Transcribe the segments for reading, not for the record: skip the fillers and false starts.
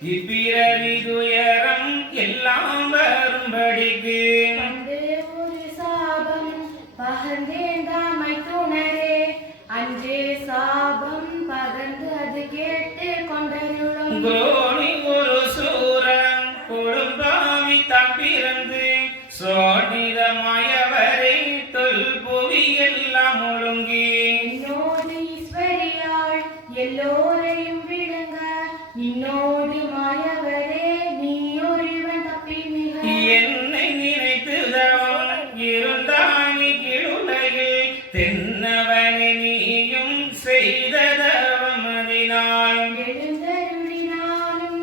இப்பிறவி துயரம் எல்லாம் வரும்படிக்கு ஒரு சாபம் பகர்ந்தேந்தாமை துணரே அன்றே சாபம் பகர்ந்து அது கேட்டு கொண்டருளும் கோணி ஒரு சூரன் கொடும்பாவி தான் பிறந்து சோனிதமாயவரை தொல்புவி எல்லாம் ஒழுங்கி என்னோடு ஈஸ்வரியாள் எல்லோரையும் விடுங்க நின்னோடு மாயவரே நீ ஒருவன் தப்பி மிக என்னை நினைத்து தவம் இருந்தானி கிழுலையில் தென்னவனை நீயும் செய்த தவம் அதினால் எழுந்தருளினாலும்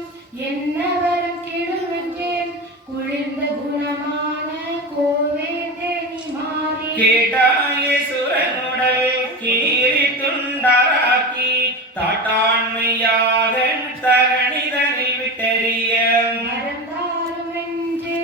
என்னவரும் கெடுவென்றேன் குளிர்ந்த குணமான கோவே தேனி மாறி கேட்டாய சுரனுடல் கீறி துண்டாராக்கி தாட்டாண்மையாக தரணிதனை விட்டறிய மறந்தாலும் என்று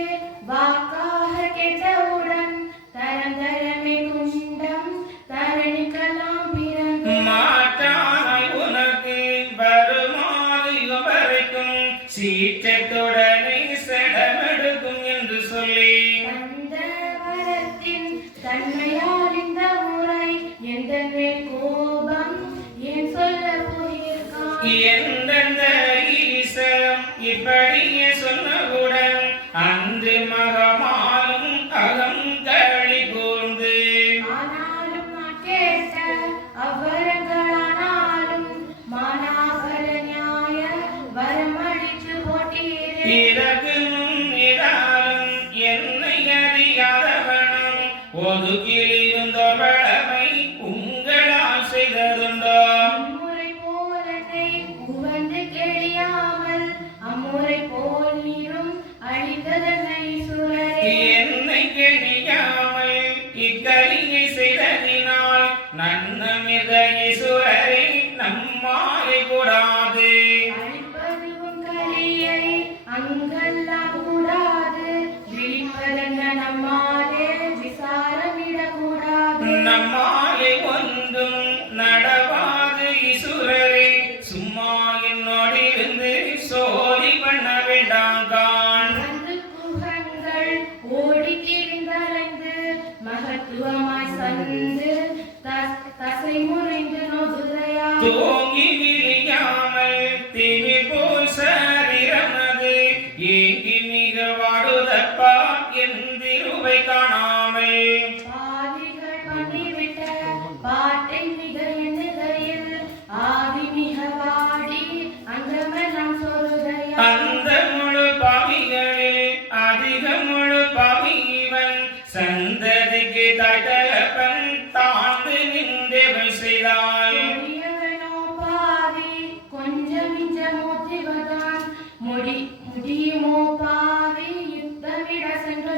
வாக்காக கேட்டவுடன் தரந்தரமே குண்டம் தரணிக்கலாம் பிறந்து மாற்றாய் உனக்கு வருமாறு வரைக்கும் சீற்றத்துடனே செடமெடுக்கும் என்று சொல்லி அந்த வரத்தின் தன்மையால் இந்த முறை எந்த மேல் கோபம் ஏன் சொல்ல போயிருக்கான் எந்தெந்த ஈசம் இப்படியே சொன்னவுடன் அன்று மகமாலும் அகம் களி கூர்ந்து ஆனாலும் நான் கேட்ட அவ்வரங்களானாலும் மானாபர நியாய வரமளித்து போட்டீரே பிறகு முன்னிதாலும் என்னை அறியாதவனும் ஒதுக்கிலிருந்தவளமை உங்களால் செய்ததுண்டோ அம்முறை போல் என்னை உவந்து கெளியாமல் அம்முறை போல் நீரும் அழித்ததனை சுரரே என்னை கெணியாமல் இக்கலியை செய்ததினால் நன்னமித ஈசுவரை நம்மாலை கூடாது அழிப்பதுவும் கலியை அங்கெல்லாம் கூடாது விழிப்பதென்ன நம்மாலே விசாரமிடக்கூடாது நம்மாலை ஒன்றும் நடவாது ஈசுவரே சும்மா என்னோடிருந்து சோதி பண்ண வேண்டாங்கான் வந்து குகங்கள் ஓடித் திரிந்தலைந்து மகத்துவமாய் சந்து தசை முறிந்து நொதுதையா தூங்கி விழியாமல் திமி போல்